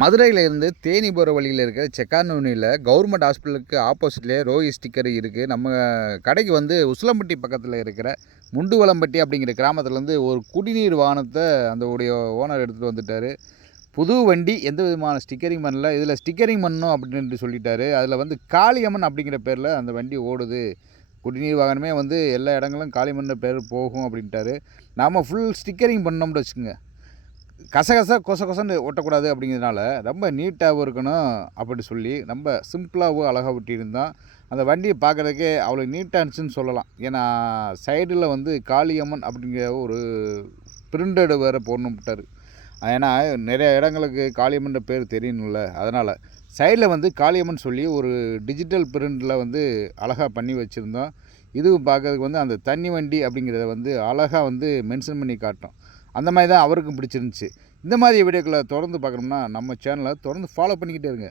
மதுரையிலேருந்து தேனி போகிற வழியில் இருக்கிற செக்கானூனில் கவர்மெண்ட் ஹாஸ்பிட்டலுக்கு ஆப்போசிட்லேயே ரோஹி ஸ்டிக்கர் இருக்குது. நம்ம கடைக்கு வந்து உசிலம்பட்டி பக்கத்தில் இருக்கிற முண்டுவளம்பட்டி அப்படிங்கிற கிராமத்துலேருந்து ஒரு குடிநீர் வாகனத்தை அந்த உடைய ஓனர் எடுத்துகிட்டு வந்துட்டார். புது வண்டி, எந்த விதமான ஸ்டிக்கரிங் பண்ணல. இதில் ஸ்டிக்கரிங் பண்ணணும் அப்படின்ட்டு சொல்லிட்டாரு. அதில் வந்து காளியம்மன் அப்படிங்கிற பேரில் அந்த வண்டி ஓடுது. குடிநீர் வாகனமே வந்து எல்லா இடங்களும் காளியம்மன் பேர் போகும் அப்படின்ட்டாரு. நாம் ஃபுல் ஸ்டிக்கரிங் பண்ணோம்னு வச்சுக்கோங்க, கசகச கொசன்னு ஒட்டக்கூடாது. அப்படிங்கிறதுனால ரொம்ப நீட்டாகவும் இருக்கணும் அப்படி சொல்லி ரொம்ப சிம்பிளாகவும் அழகாக ஒட்டியிருந்தான். அந்த வண்டியை பார்க்குறதுக்கே அவ்வளோ நீட்டாக இருந்துச்சுன்னு சொல்லலாம். ஏன்னா சைடில் வந்து காளியம்மன் அப்படிங்கிற ஒரு பிரிண்டடு வேறு போடணும்ட்டார். ஏன்னா நிறைய இடங்களுக்கு காளியம்மன்ற பேர் தெரியணும்ல, அதனால் சைடில் வந்து காளியம்மன் சொல்லி ஒரு டிஜிட்டல் பிரிண்டில் வந்து அழகாக பண்ணி வச்சுருந்தோம். இதுவும் பார்க்கறதுக்கு வந்து அந்த தண்ணி வண்டி அப்படிங்கிறத வந்து அழகாக வந்து மென்ஷன் பண்ணி காட்டும். அந்த மாதிரி தான் அவருக்கும் பிடிச்சிருந்துச்சி. இந்த மாதிரி வீடியோக்களை தொடர்ந்து பார்க்கணும்னா நம்ம சேனலை தொடர்ந்து ஃபாலோ பண்ணிக்கிட்டே இருங்க.